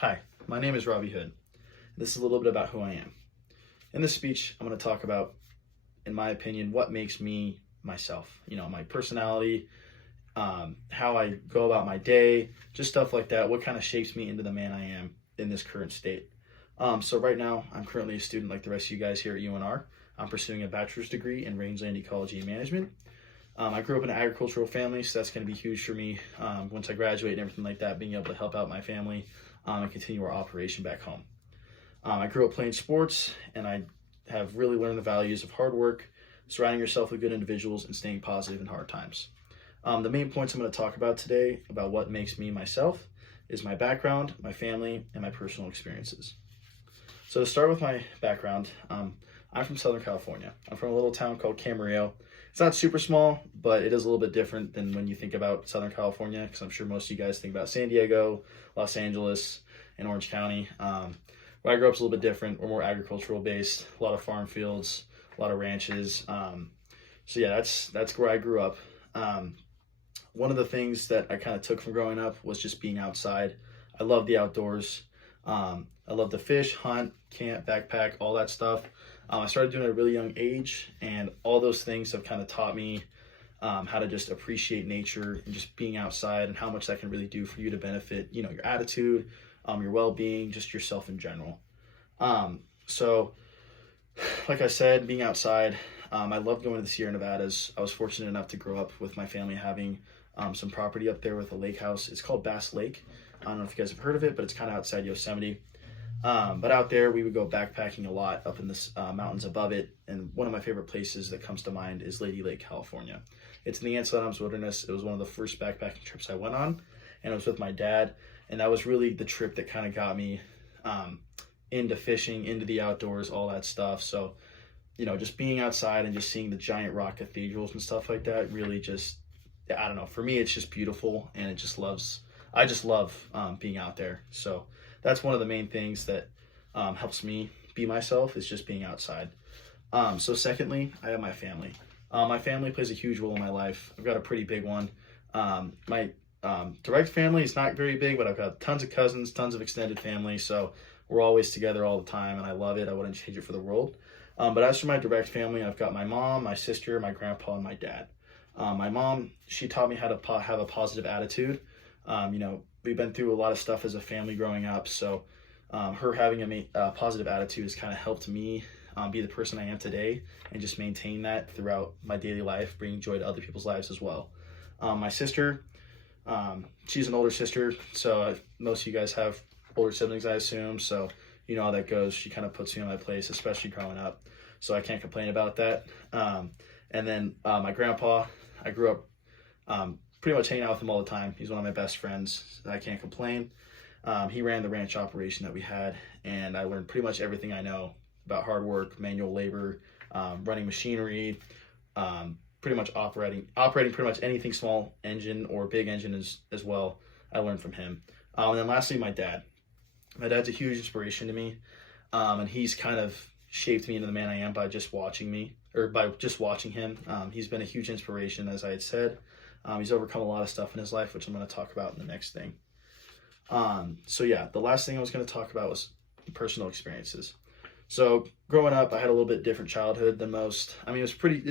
Hi, my name is Robbie Hood. This is a little bit about who I am. In this speech, I'm going to talk about, in my opinion, what makes me myself. My personality, how I go about my day, just stuff like that. What kind of shapes me into the man I am in this current state. So right now, I'm currently a student like the rest of you guys here at UNR. I'm pursuing a bachelor's degree in Rangeland Ecology and Management. I grew up in an agricultural family, so that's going to be huge for me once I graduate and everything like that, being able to help out my family and continue our operation back home. I grew up playing sports, and I have really learned the values of hard work, surrounding yourself with good individuals, and staying positive in hard times. The main points I'm going to talk about today about what makes me myself is my background, my family, and my personal experiences. So to start with my background, I'm from Southern California. I'm from a little town called Camarillo. It's not super small, but it is a little bit different than when you think about Southern California, because I'm sure most of you guys think about San Diego, Los Angeles, and Orange County. Where I grew up is a little bit different. We're more agricultural based, a lot of farm fields, a lot of ranches. So yeah, that's where I grew up. One of the things that I kind of took from growing up was just being outside. I love the outdoors. I love to fish, hunt, camp, backpack, all that stuff. I started doing it at a really young age, and all those things have kind of taught me how to just appreciate nature and just being outside and how much that can really do for you to benefit, your attitude, your well-being, just yourself in general. So like I said, being outside, I love going to the Sierra Nevadas. I was fortunate enough to grow up with my family having some property up there with a lake house. It's called Bass Lake. I don't know if you guys have heard of it, but it's kind of outside Yosemite. But out there, we would go backpacking a lot up in the mountains above it. And one of my favorite places that comes to mind is Lady Lake, California. It's in the Ansel Adams Wilderness. It was one of the first backpacking trips I went on, and it was with my dad. And that was really the trip that kind of got me into fishing, into the outdoors, all that stuff. So, just being outside and just seeing the giant rock cathedrals and stuff like that really just, I don't know, for me, it's just beautiful, and I just love being out there. So that's one of the main things that helps me be myself, is just being outside. So secondly, I have my family. My family plays a huge role in my life. I've got a pretty big one. My direct family is not very big, but I've got tons of cousins, tons of extended family. So we're always together all the time, and I love it. I wouldn't change it for the world. But as for my direct family, I've got my mom, my sister, my grandpa, and my dad. My mom, she taught me how to have a positive attitude. We've been through a lot of stuff as a family growing up. So her having a positive attitude has kind of helped me be the person I am today, and just maintain that throughout my daily life, bringing joy to other people's lives as well. My sister, she's an older sister, so most of you guys have older siblings, I assume. So you know how that goes. She kind of puts me in my place, especially growing up. So I can't complain about that. And then my grandpa, I grew up pretty much hanging out with him all the time. He's one of my best friends. I can't complain. He ran the ranch operation that we had, and I learned pretty much everything I know about hard work, manual labor, running machinery, pretty much operating pretty much anything small engine or big engine as well. I learned from him. And then lastly, my dad. My dad's a huge inspiration to me, and he's kind of shaped me into the man I am by just watching him. He's been a huge inspiration, as I had said. He's overcome a lot of stuff in his life, which I'm going to talk about in the next thing. So yeah, the last thing I was going to talk about was personal experiences. So growing up, I had a little bit different childhood than most. I mean, everybody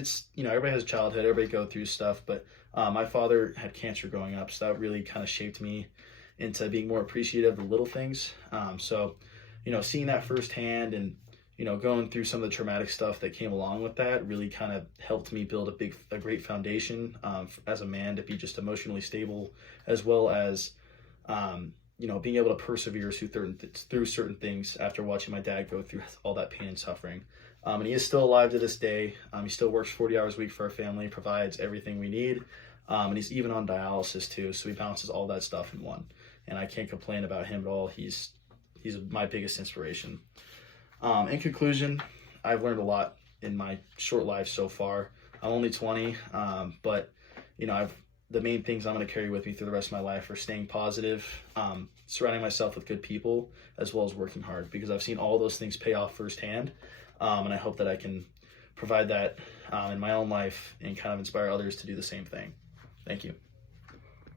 has a childhood, everybody go through stuff, but my father had cancer growing up, so that really kind of shaped me into being more appreciative of the little things. So seeing that firsthand, and going through some of the traumatic stuff that came along with that, really kind of helped me build a great foundation as a man, to be just emotionally stable, as well as being able to persevere through certain things after watching my dad go through all that pain and suffering. And he is still alive to this day. He still works 40 hours a week for our family, provides everything we need. And he's even on dialysis too, so he balances all that stuff in one. And I can't complain about him at all. He's my biggest inspiration. In conclusion, I've learned a lot in my short life so far. I'm only 20, but the main things I'm going to carry with me through the rest of my life are staying positive, surrounding myself with good people, as well as working hard, because I've seen all those things pay off firsthand. And I hope that I can provide that in my own life and kind of inspire others to do the same thing. Thank you.